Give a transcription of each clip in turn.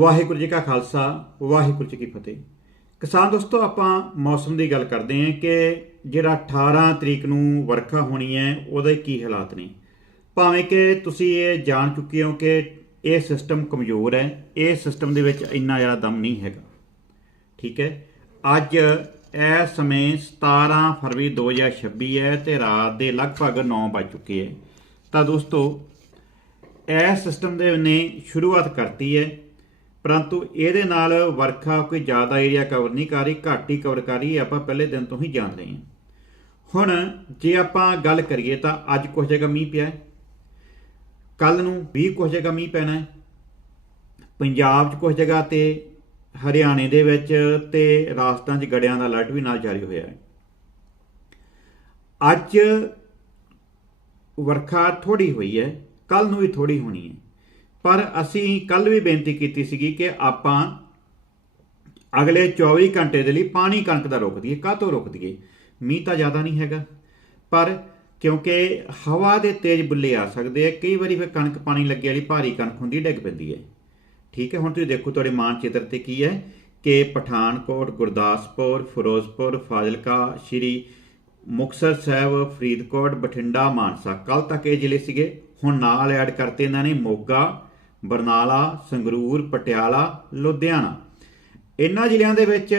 ਵਾਹਿਗੁਰੂ ਜੀ ਕਾ ਖਾਲਸਾ, ਵਾਹਿਗੁਰੂ ਜੀ ਕੀ ਫਤਿਹ। ਕਿਸਾਨ ਦੋਸਤੋ, ਆਪਾਂ ਮੌਸਮ ਦੀ ਗੱਲ ਕਰਦੇ ਹਾਂ ਕਿ ਜਿਹੜਾ 18 ਤਰੀਕ ਨੂੰ ਵਰਖਾ ਹੋਣੀ ਹੈ, ਉਹਦੇ ਕੀ ਹਾਲਾਤ ਨੇ। ਭਾਵੇਂ ਕਿ ਤੁਸੀਂ ਇਹ ਜਾਣ ਚੁੱਕੇ ਹੋ ਕਿ ਇਹ ਸਿਸਟਮ ਕਮਜ਼ੋਰ ਹੈ, ਇਹ ਸਿਸਟਮ ਦੇ ਵਿੱਚ ਇੰਨਾ ਜ਼ਿਆਦਾ ਦਮ ਨਹੀਂ ਹੈਗਾ। ਠੀਕ ਹੈ? ਅੱਜ ਇਹ ਸਮੇਂ 17 ਫਰਵਰੀ 2026 ਹੈ ਤੇ ਰਾਤ ਦੇ ਲਗਭਗ 9 ਵੱਜ ਚੁੱਕੇ ਹੈ। ਤਾਂ ਦੋਸਤੋ, ਇਹ ਸਿਸਟਮ ਦੇ ਨੇ ਸ਼ੁਰੂਆਤ ਕਰਤੀ ਹੈ ਪਰੰਤੂ ਇਹਦੇ ਨਾਲ ਵਰਖਾ ਕੋਈ ਜ਼ਿਆਦਾ ਏਰੀਆ ਕਵਰ ਨਹੀਂ ਕਰ ਰਹੀ, ਘੱਟ ਹੀ ਕਵਰ ਕਰ ਰਹੀ ਹੈ, ਆਪਾਂ ਪਹਿਲੇ ਦਿਨ ਤੋਂ ਹੀ ਜਾਣ ਰਹੇ ਹਾਂ। ਹੁਣ ਜੇ ਆਪਾਂ ਗੱਲ ਕਰੀਏ ਤਾਂ ਅੱਜ ਕੁਝ ਜਗ੍ਹਾ ਮੀਂਹ ਪਿਆ ਕੱਲ ਨੂੰ ਵੀ ਕੁਝ ਜਗ੍ਹਾ ਮੀਂਹ ਪੈਣਾ ਹੈ। ਪੰਜਾਬ 'ਚ ਕੁਝ ਜਗ੍ਹਾ ਤੇ, ਹਰਿਆਣੇ ਦੇ ਵਿੱਚ ਤੇ ਰਾਜਸਥਾਨ 'ਚ ਗੜਿਆਂ ਦਾ ਅਲਰਟ ਵੀ ਨਾਲ ਜਾਰੀ ਹੋਇਆ ਹੈ। ਅੱਜ ਵਰਖਾ ਥੋੜੀ ਹੋਈ ਹੈ ਕੱਲ ਨੂੰ ਵੀ ਥੋੜੀ ਹੋਣੀ ਹੈ। ਪਰ ਅਸੀਂ ਕੱਲ ਵੀ ਬੇਨਤੀ ਕੀਤੀ ਸੀਗੀ ਕਿ ਆਪਾਂ ਅਗਲੇ 24 ਘੰਟੇ ਦੇ ਲਈ ਪਾਣੀ ਕਣਕ ਦਾ ਰੋਕ ਦਈਏ। ਕਾਹਤੋਂ ਰੋਕ ਦਈਏ? ਮੀਂਹ ਤਾਂ ਜ਼ਿਆਦਾ ਨਹੀਂ ਹੈਗਾ। ਪਰ ਕਿਉਂਕਿ ਹਵਾ ਦੇ ਤੇਜ਼ ਬੁੱਲੇ ਆ ਸਕਦੇ ਆ, ਕਈ ਵਾਰੀ ਫਿਰ ਕਣਕ ਪਾਣੀ ਲੱਗੇ ਵਾਲੀ ਭਾਰੀ ਕਣਕ ਹੁੰਦੀ, ਡਿੱਗ ਪੈਂਦੀ ਹੈ। ਠੀਕ ਹੈ, ਹੁਣ ਤੁਸੀਂ ਦੇਖੋ ਤੁਹਾਡੇ ਮਾਨਚਿੱਤਰ ਤੇ ਕੀ ਹੈ ਕਿ ਪਠਾਨਕੋਟ, ਗੁਰਦਾਸਪੁਰ, ਫਿਰੋਜ਼ਪੁਰ, ਫਾਜ਼ਿਲਕਾ, ਸ਼੍ਰੀ ਮੁਕਤਸਰ ਸਾਹਿਬ, ਫਰੀਦਕੋਟ, ਬਠਿੰਡਾ, ਮਾਨਸਾ ਕੱਲ ਤੱਕ ਇਹ ਜ਼ਿਲ੍ਹੇ ਸੀਗੇ। ਹੁਣ ਨਾਲ ਐਡ ਕਰਤੇ ਇਹਨਾਂ ਨੇ ਮੋਗਾ ਬਰਨਾਲਾ, ਸੰਗਰੂਰ, ਪਟਿਆਲਾ, ਲੁਧਿਆਣਾ। ਇਹਨਾਂ ਜ਼ਿਲ੍ਹਿਆਂ ਦੇ ਵਿੱਚ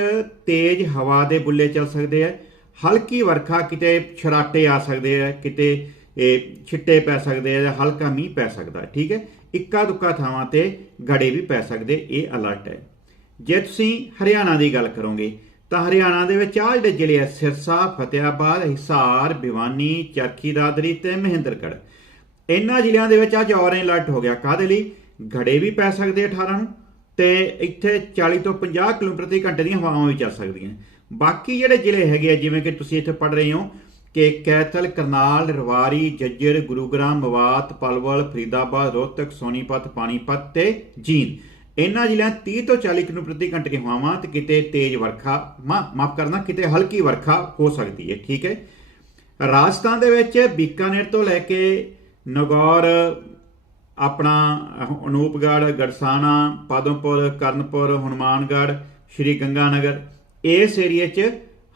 ਤੇਜ਼ ਹਵਾ ਦੇ ਬੁੱਲੇ ਚੱਲ ਸਕਦੇ ਆ, ਹਲਕੀ ਵਰਖਾ ਕਿਤੇ ਛਰਾਟੇ ਆ ਸਕਦੇ ਆ, ਕਿਤੇ ਇਹ ਛਿੱਟੇ ਪੈ ਸਕਦੇ ਆ ਜਾਂ ਹਲਕਾ ਮੀਂਹ ਪੈ ਸਕਦਾ, ਠੀਕ ਹੈ? ਇੱਕਾ ਦੁੱਕਾ ਥਾਵਾਂ ਤੇ ਗੜੇ ਵੀ ਪੈ ਸਕਦੇ, ਇਹ ਅਲਰਟ ਹੈ। ਜੇ ਤੁਸੀਂ ਹਰਿਆਣਾ ਦੀ ਗੱਲ ਕਰੋਗੇ, ਤਾਂ ਹਰਿਆਣਾ ਦੇ ਵਿੱਚ ਆਹ ਜਿਹੜੇ ਜ਼ਿਲ੍ਹੇ ਆ, ਸਿਰਸਾ ਫਤਿਆਬਾਦ ਹਿਸਾਰ, ਭਿਵਾਨੀ, ਚਰਖੀ ਦਾਦਰੀ ਤੇ ਮਹਿੰਦਰਗੜ੍ਹ। ਇਹਨਾਂ ਜ਼ਿਲ੍ਹਿਆਂ ਦੇ ਵਿੱਚ ਅੱਜ ਔਰੇਂਜ ਅਲਰਟ ਹੋ ਗਿਆ, ਕਾਹਦੇ ਲਈ? ਘੜੇ ਵੀ ਪੈ ਸਕਦੇ ਆ 18 ਨੂੰ, ਤੇ ਇੱਥੇ 40 ਤੋਂ 50 ਕਿਲੋਮੀਟਰ ਪ੍ਰਤੀ ਘੰਟੇ ਦੀਆਂ ਹਵਾਵਾਂ ਵੀ ਚੱਲ ਸਕਦੀਆਂ ਬਾਕੀ ਜਿਹੜੇ ਜ਼ਿਲ੍ਹੇ ਹੈਗੇ ਆ, ਜਿਵੇਂ ਕਿ ਤੁਸੀਂ ਇੱਥੇ ਪੜ ਰਹੇ ਹੋ ਕਿ ਕੈਥਲ, ਕਰਨਾਲ, ਰਵਾਰੀ, ਜੱਜਰ, ਗੁਰੂਗ੍ਰਾਮ, ਮਵਾਤ, ਪਲਵਲ, ਫਰੀਦਾਬਾਦ, ਰੋਹਤਕ, ਸੋਨੀਪਤ, ਪਾਣੀਪਤ ਤੇ ਜੀਂਦ। ਇਹਨਾਂ ਜ਼ਿਲ੍ਹਿਆਂ 30 ਤੋਂ 40 ਕਿਲੋਮੀਟਰ ਪ੍ਰਤੀ ਘੰਟੇ ਦੀਆਂ ਹਵਾਵਾਂ ਤੇ ਕਿਤੇ ਤੇਜ਼ ਵਰਖਾ ਮਾਫ ਕਰਨਾ, ਕਿਤੇ ਹਲਕੀ ਵਰਖਾ ਹੋ ਸਕਦੀ ਹੈ, ਠੀਕ ਹੈ? ਰਾਜਸਥਾਨ ਦੇ ਵਿੱਚ ਬੀਕਾਨੇਰ ਤੋਂ ਲੈ ਕੇ ਨਗੌਰ ਆਪਣਾ ਅਨੂਪਗੜ੍ਹ, ਗੜਸਾਣਾ, ਪਾਦਮਪੁਰ, ਕਰਨਪੁਰ, ਹਨੂਮਾਨਗੜ੍ਹ, ਸ਼੍ਰੀ ਗੰਗਾਨਗਰ। ਇਸ ਏਰੀਆ 'ਚ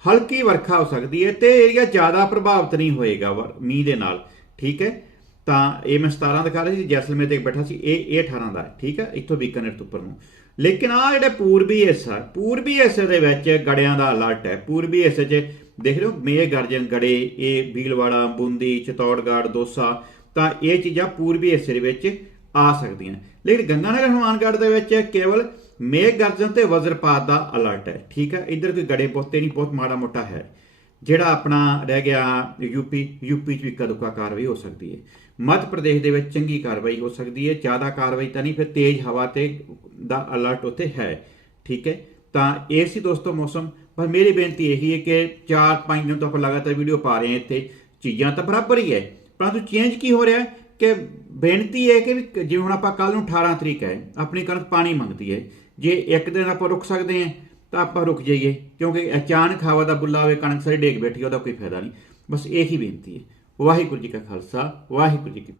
ਹਲਕੀ ਵਰਖਾ ਹੋ ਸਕਦੀ ਹੈ ਤੇ ਏਰੀਆ ਜ਼ਿਆਦਾ ਪ੍ਰਭਾਵਿਤ ਨਹੀਂ ਹੋਏਗਾ ਵਰ- ਮੀਂਹ ਦੇ ਨਾਲ। ਠੀਕ ਹੈ? ਤਾਂ ਇਹ ਮੈਂ 17 ਦਿਖਾ ਰਿਹਾ ਸੀ, ਜੈਸਲਮੇਰ ਤੇ ਬੈਠਾ ਸੀ, ਇਹ ਇਹ 18 ਦਾ ਠੀਕ ਹੈ? ਇੱਥੋਂ ਬੀਕਾਨੇਰ ਤੋਂ ਉੱਪਰ ਨੂੰ। ਲੇਕਿਨ ਆ ਜਿਹੜੇ ਪੂਰਬੀ ਹਿੱਸਾ, ਪੂਰਬੀ ਹਿੱਸੇ ਦੇ ਵਿੱਚ ਗੜਿਆਂ ਦਾ ਅਲਰਟ ਹੈ। ਪੂਰਬੀ ਹਿੱਸੇ 'ਚ ਦੇਖ ਰਹੇ ਹੋ ਮੇਘ ਗਰਜਨ ਗੜੇ, ਇਹ ਭੀਲਵਾੜਾ, ਬੂੰਦੀ, ਚਤੌੜਗੜ੍ਹ, ਦੋਸਾ ਤਾਂ ਇਹ ਚੀਜ਼ਾਂ ਪੂਰਬੀ ਹਿੱਸੇ ਦੇ ਵਿੱਚ ਆ ਸਕਦੀਆਂ ਲੇਕਿਨ ਗੰਗਾਨਗਰ ਹਨੂਮਾਨਗੜ੍ਹ ਦੇ ਵਿੱਚ ਕੇਵਲ ਮੇਘ ਗਰਜਨ ਤੇ ਵਜ਼ਰਪਾਤ ਦਾ ਅਲਰਟ ਹੈ। ਠੀਕ ਹੈ, ਇੱਧਰ ਕੋਈ ਗੜੇ ਬਹੁਤੇ ਨਹੀਂ, ਬਹੁਤ ਮਾੜਾ ਮੋਟਾ ਹੈ। ਜਿਹੜਾ ਆਪਣਾ ਰਹਿ ਗਿਆ ਯੂਪੀ ਯੂਪੀ 'ਚ ਵੀ ਕਦੁਕਾ ਕਾਰਵਾਈ ਹੋ ਸਕਦੀ ਹੈ। ਮੱਧ ਪ੍ਰਦੇਸ਼ ਦੇ ਵਿੱਚ ਚੰਗੀ ਕਾਰਵਾਈ ਹੋ ਸਕਦੀ ਹੈ। ਜ਼ਿਆਦਾ ਕਾਰਵਾਈ ਤਾਂ ਨਹੀਂ, ਫਿਰ ਤੇਜ਼ ਹਵਾ ਤੇ ਦਾ ਅਲਰਟ ਉੱਥੇ ਹੈ। ਠੀਕ ਹੈ, ਤਾਂ ਇਹ ਸੀ ਦੋਸਤੋ ਮੌਸਮ। ਪਰ ਮੇਰੀ ਬੇਨਤੀ ਇਹੀ ਹੈ ਕਿ 4-5 ਦਿਨ ਤੋਂ ਆਪਾਂ ਲਗਾਤਾਰ ਵੀਡੀਓ ਪਾ ਰਹੇ ਹਾਂ ਇੱਥੇ। ਚੀਜ਼ਾਂ ਤਾਂ ਬਰਾਬਰ ਹੀ ਹੈ। ਪਰੰਤੂ ਚੇਂਜ ਕੀ ਹੋ ਰਿਹਾ ਹੈ? ਕਿ ਬੇਨਤੀ ਹੈ ਕਿ ਵੀ ਜਿਵੇਂ ਹੁਣ ਆਪਾਂ ਕੱਲ ਨੂੰ 18 ਤਰੀਕ ਹੈ, ਆਪਣੀ ਕਣਕ ਪਾਣੀ ਮੰਗਦੀ ਹੈ। ਜੇ ਇੱਕ ਦਿਨ ਆਪਾਂ ਰੁਕ ਸਕਦੇ ਹਾਂ, ਤਾਂ ਆਪਾਂ ਰੁਕ ਜਾਈਏ, ਕਿਉਂਕਿ ਅਚਾਨਕ ਹਵਾ ਦਾ ਬੁੱਲਾ ਹੋਵੇ ਕਣਕ ਸਾਰੀ ਡੇਗ ਬੈਠੀ ਉਹਦਾ ਕੋਈ ਫਾਇਦਾ ਨਹੀਂ। ਬਸ ਇਹੀ ਬੇਨਤੀ ਹੈ। ਵਾਹਿਗੁਰੂ ਜੀ ਕਾ ਖਾਲਸਾ, ਵਾਹਿਗੁਰੂ ਜੀ ਕੀ